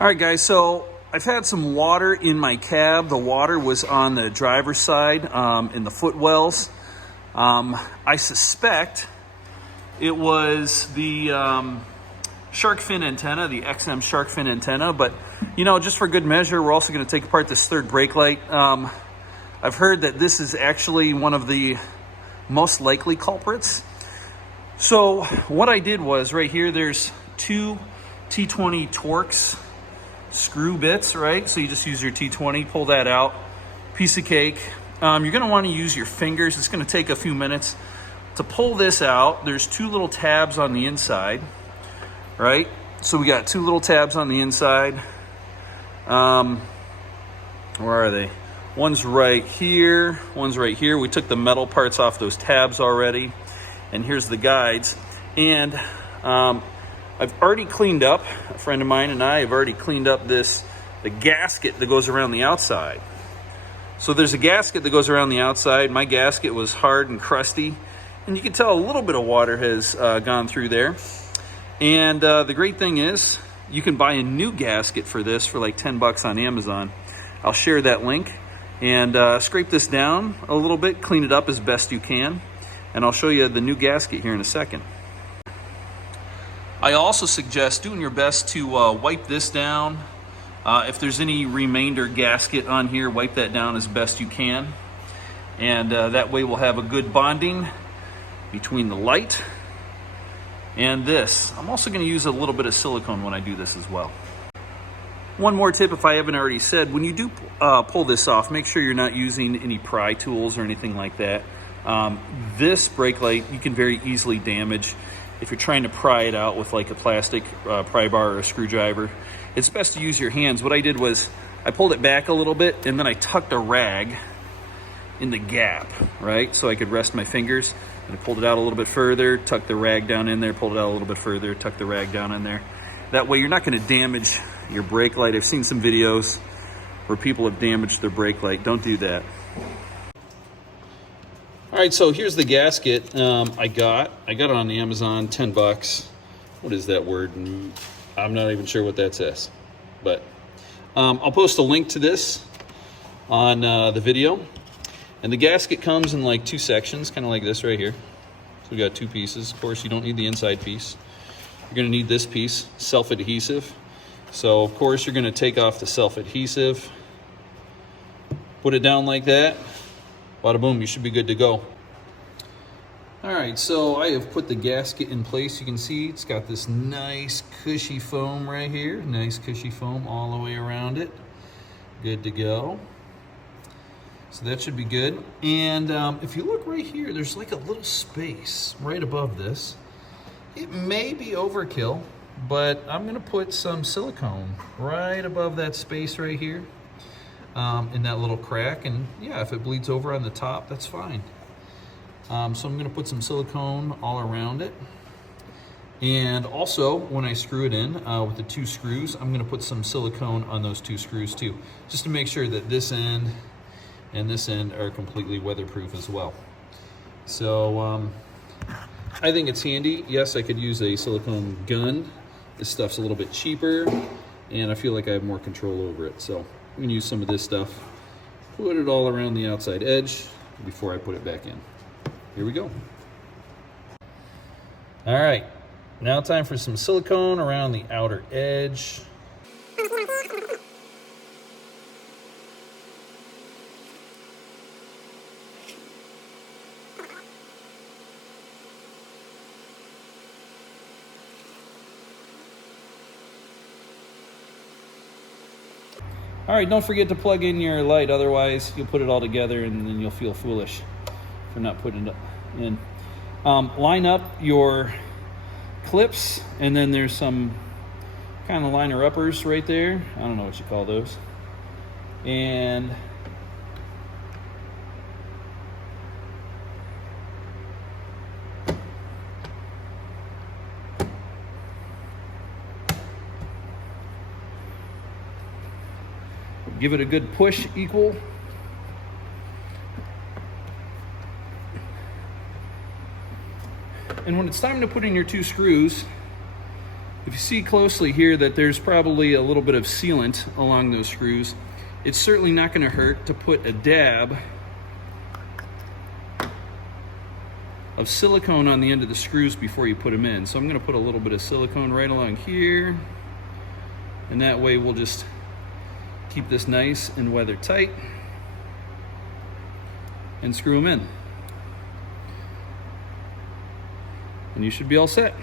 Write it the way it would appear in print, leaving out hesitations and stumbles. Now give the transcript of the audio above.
All right, guys, so I've had some water in my cab. The water was on the driver's side in the footwells. I suspect it was the shark fin antenna, the XM shark fin antenna, but you know, just for good measure, we're also going to take apart this third brake light. I've heard that this is actually one of the most likely culprits. So what I did was, right here, there's two T20 Torx screw bits, right? So you just use your T20, pull that out, piece of cake. You're going to want to use your fingers. It's going to take a few minutes to pull this out. There's two little tabs on the inside, right? So we got two little tabs on the inside. Where are they? One's right here, one's right here. We took the metal parts off those tabs already, and here's the guides. And I've already cleaned up, a friend of mine and I have already cleaned up the gasket that goes around the outside. So there's a gasket that goes around the outside. My gasket was hard and crusty, and you can tell a little bit of water has gone through there. And the great thing is, you can buy a new gasket for this for like 10 bucks on Amazon. I'll share that link. And scrape this down a little bit, clean it up as best you can, and I'll show you the new gasket here in a second. I also suggest doing your best to wipe this down. If there's any remainder gasket on here, wipe that down as best you can. And that way we'll have a good bonding between the light and this. I'm also going to use a little bit of silicone when I do this as well. One more tip, if I haven't already said, when you do pull this off, make sure you're not using any pry tools or anything like that. This brake light you can very easily damage if you're trying to pry it out with like a plastic pry bar or a screwdriver. It's best to use your hands. What I did was I pulled it back a little bit, and then I tucked a rag in the gap, right? So I could rest my fingers. And I pulled it out a little bit further, tucked the rag down in there, pulled it out a little bit further, tucked the rag down in there. That way you're not going to damage your brake light. I've seen some videos where people have damaged their brake light. Don't do that. All right, so here's the gasket I got it on Amazon, 10 bucks. What is that word? I'm not even sure what that says, but I'll post a link to this on the video. And the gasket comes in like two sections, kind of like this right here. So we got two pieces. Of course, you don't need the inside piece. You're gonna need this piece, self-adhesive. So of course you're gonna take off the self-adhesive, put it down like that, bada boom, you should be good to go. All right, so I have put the gasket in place. You can see it's got this nice cushy foam right here, nice cushy foam all the way around it. Good to go. So that should be good. And if you look right here, there's like a little space right above this. It may be overkill, but I'm gonna put some silicone right above that space right here in that little crack. And yeah, if it bleeds over on the top, that's fine. So I'm gonna put some silicone all around it. And also, when I screw it in with the two screws, I'm gonna put some silicone on those two screws too, just to make sure that this end and this end are completely weatherproof as well. So I think it's handy. Yes, I could use a silicone gun. This stuff's a little bit cheaper, and I feel like I have more control over it. So I'm gonna use some of this stuff, put it all around the outside edge before I put it back in. Here we go. All right, now time for some silicone around the outer edge. All right, don't forget to plug in your light, otherwise you'll put it all together and then you'll feel foolish for not putting it in. Line up your clips, and then there's some kind of liner uppers right there. I don't know what you call those. And give it a good push equal. And when it's time to put in your two screws, If you see closely here that there's probably a little bit of sealant along those screws, it's certainly not going to hurt to put a dab of silicone on the end of the screws before you put them in. So I'm going to put a little bit of silicone right along here, and that way we'll just keep this nice and weather tight and screw them in. And you should be all set.